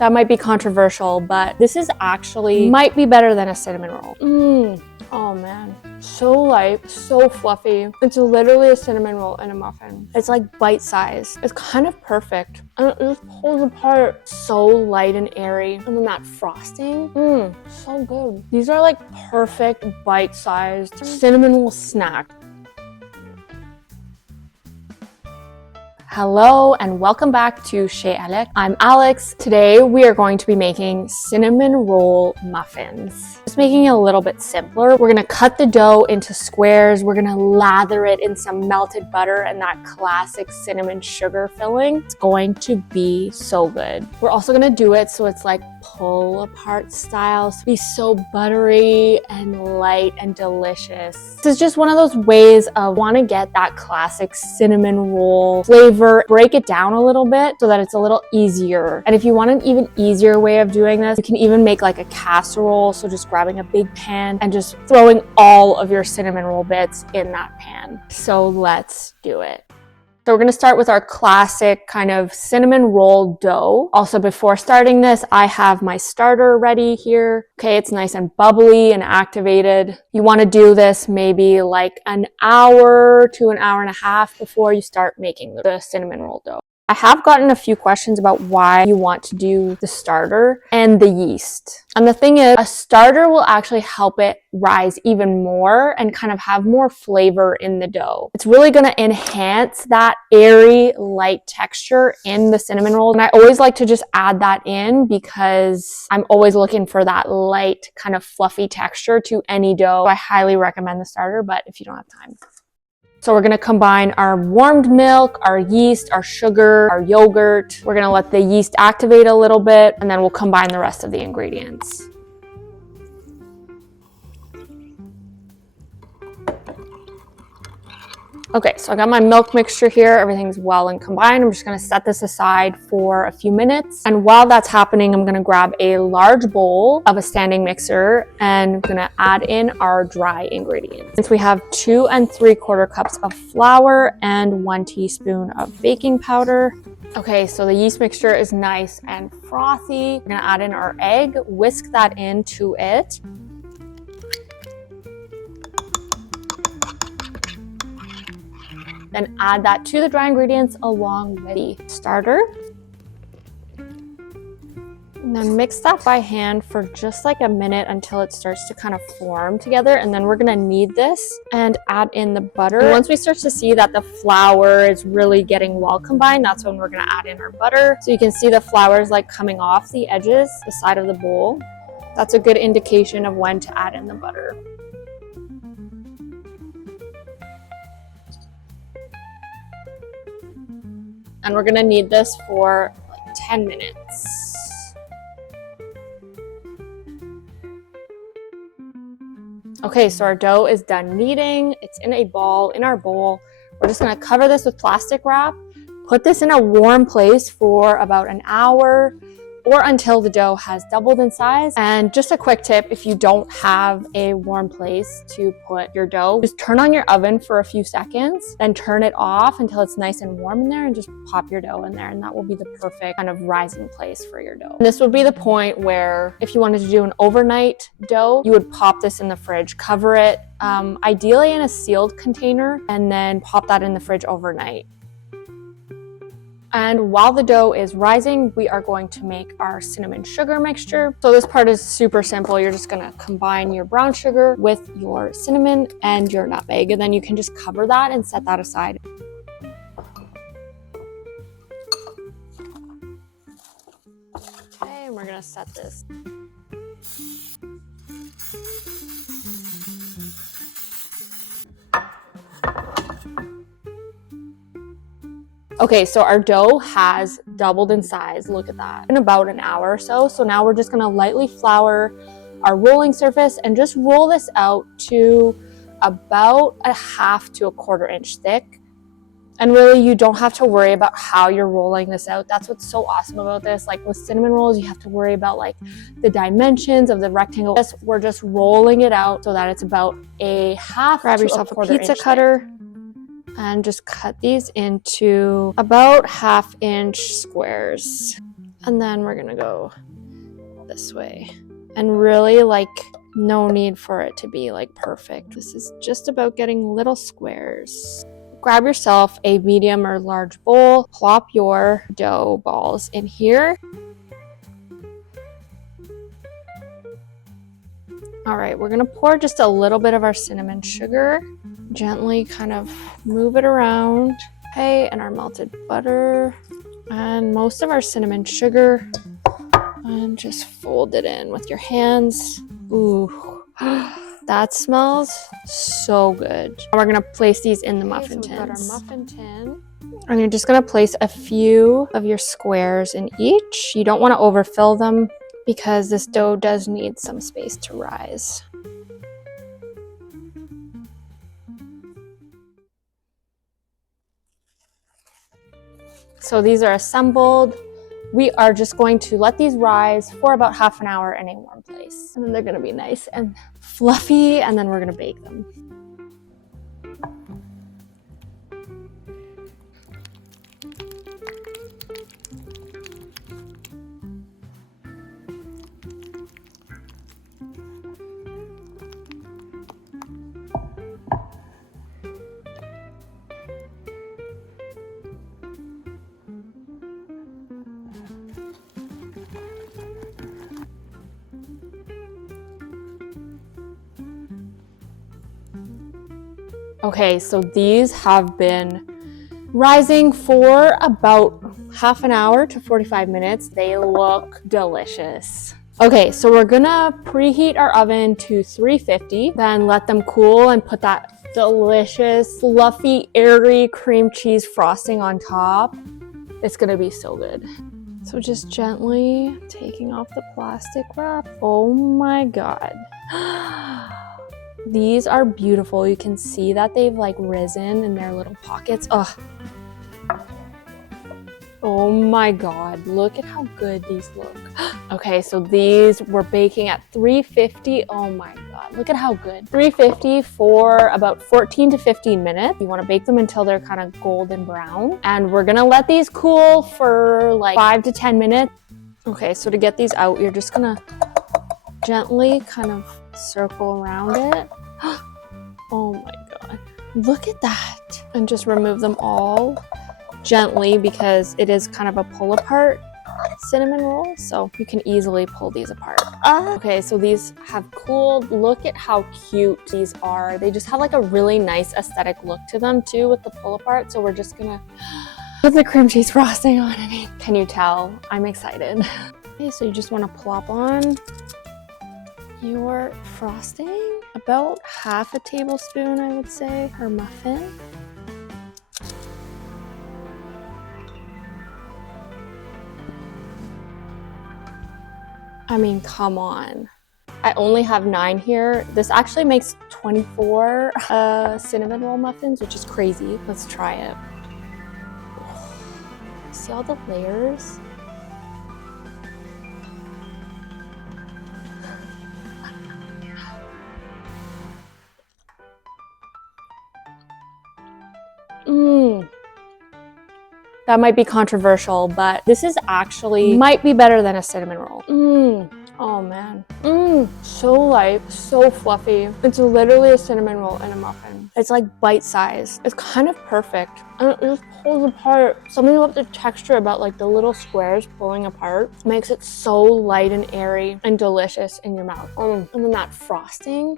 That might be controversial, but this is actually might be better than a cinnamon roll. Oh man, so light, so fluffy. It's literally a cinnamon roll in a muffin. It's like bite-sized. It's kind of perfect. And it just pulls apart. So light and airy. And then that frosting, so good. These are like perfect bite-sized cinnamon roll snack. Hello and welcome back to Chez Alex. I'm Alex. Today we are going to be making cinnamon roll muffins. Just making it a little bit simpler. We're gonna cut the dough into squares. We're gonna lather it in some melted butter and that classic cinnamon sugar filling. It's going to be so good. We're also gonna do it so it's like pull apart style. So be so buttery and light and delicious. This is just one of those ways of want to get that classic cinnamon roll flavor, break it down a little bit so that it's a little easier. And if you want an even easier way of doing this, you can even make like a casserole. So just grabbing a big pan and just throwing all of your cinnamon roll bits in that pan. So let's do it. So we're gonna start with our classic kind of cinnamon roll dough. Also, before starting this, I have my starter ready here. Okay, it's nice and bubbly and activated. You wanna do this maybe like an hour to an hour and a half before you start making the cinnamon roll dough. I have gotten a few questions about why you want to do the starter and the yeast. And the thing is, a starter will actually help it rise even more and kind of have more flavor in the dough. It's really going to enhance that airy, light texture in the cinnamon roll. And I always like to just add that in because I'm always looking for that light, kind of fluffy texture to any dough. I highly recommend the starter, but if you don't have time. So we're gonna combine our warmed milk, our yeast, our sugar, our yogurt. We're gonna let the yeast activate a little bit, and then we'll combine the rest of the ingredients. Okay, so I got my milk mixture here. Everything's well and combined. I'm just gonna set this aside for a few minutes. And while that's happening, I'm gonna grab a large bowl of a standing mixer and I'm gonna add in our dry ingredients. Since we have 2 3/4 cups of flour and 1 teaspoon of baking powder. Okay, so the yeast mixture is nice and frothy. We're gonna add in our egg, whisk that into it. Then add that to the dry ingredients along with the starter. And then mix that by hand for just like a minute until it starts to kind of form together. And then we're gonna knead this and add in the butter. And once we start to see that the flour is really getting well combined, that's when we're gonna add in our butter. So you can see the flour is like coming off the edges, the side of the bowl. That's a good indication of when to add in the butter. And we're gonna knead this for like 10 minutes. Okay, so our dough is done kneading. It's in a ball, in our bowl. We're just gonna cover this with plastic wrap, put this in a warm place for about an hour or until the dough has doubled in size. And just a quick tip, if you don't have a warm place to put your dough, just turn on your oven for a few seconds, then turn it off until it's nice and warm in there and just pop your dough in there. And that will be the perfect kind of rising place for your dough. And this would be the point where if you wanted to do an overnight dough, you would pop this in the fridge, cover it, ideally in a sealed container, and then pop that in the fridge overnight. And while the dough is rising, we are going to make our cinnamon sugar mixture. So this part is super simple. You're just gonna combine your brown sugar with your cinnamon and your nutmeg, and then you can just cover that and set that aside. Okay, and we're gonna set this. Okay, so our dough has doubled in size. Look at that. In about an hour or so. So now we're just gonna lightly flour our rolling surface and just roll this out to about a 1/2 to 1/4 inch thick. And really, you don't have to worry about how you're rolling this out. That's what's so awesome about this. Like with cinnamon rolls, you have to worry about like the dimensions of the rectangle. We're just rolling it out so that it's about a 1/2 Grab to yourself a a 1/4 pizza inch cutter. thick. And just cut these into about 1/2 inch squares. And then we're gonna go this way. And really, like, no need for it to be like perfect. This is just about getting little squares. Grab yourself a medium or large bowl, plop your dough balls in here. All right, we're gonna pour just a little bit of our cinnamon sugar, gently kind of move it around. Okay, and our melted butter, and most of our cinnamon sugar, and just fold it in with your hands. Ooh, that smells so good. We're gonna place these in the muffin tins. We've got our muffin tin. And you're just gonna place a few of your squares in each. You don't wanna overfill them because this dough does need some space to rise. So these are assembled. We are just going to let these rise for about half an hour in a warm place. And then they're gonna be nice and fluffy, and then we're gonna bake them. Okay, so these have been rising for about half an hour to 45 minutes. They look delicious. Okay, so we're gonna preheat our oven to 350, then let them cool and put that delicious, fluffy, airy cream cheese frosting on top. It's gonna be so good. So just gently taking off the plastic wrap. Oh my God. These are beautiful. You can see that they've like risen in their little pockets. Ugh. Oh my God, look at how good these look. Okay, so these we're baking at 350. Oh my God, look at how good. 350 for about 14 to 15 minutes. You wanna bake them until they're kind of golden brown. And we're gonna let these cool for like 5 to 10 minutes. Okay, so to get these out, you're just gonna gently kind of circle around it. Oh my God, look at that. And just remove them all gently because it is kind of a pull apart cinnamon roll, so you can easily pull these apart. Okay, so these have cooled. Look at how cute these are. They just have like a really nice aesthetic look to them too with the pull apart. So we're just gonna put the cream cheese frosting on. I mean, can you tell? I'm excited. Okay, so you just want to plop on your frosting, about half a tablespoon, I would say, per muffin. I mean, come on. I only have 9 here. This actually makes 24 cinnamon roll muffins, which is crazy. Let's try it. See all the layers? That might be controversial, but this is actually might be better than a cinnamon roll. Oh man. So light, so fluffy. It's literally a cinnamon roll in a muffin. It's like bite-sized. It's kind of perfect. And it just pulls apart. Something about the texture about like the little squares pulling apart makes it so light and airy and delicious in your mouth. And then that frosting,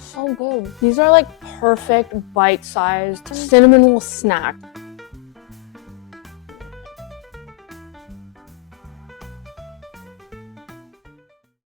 so good. These are like perfect bite-sized cinnamon roll snack.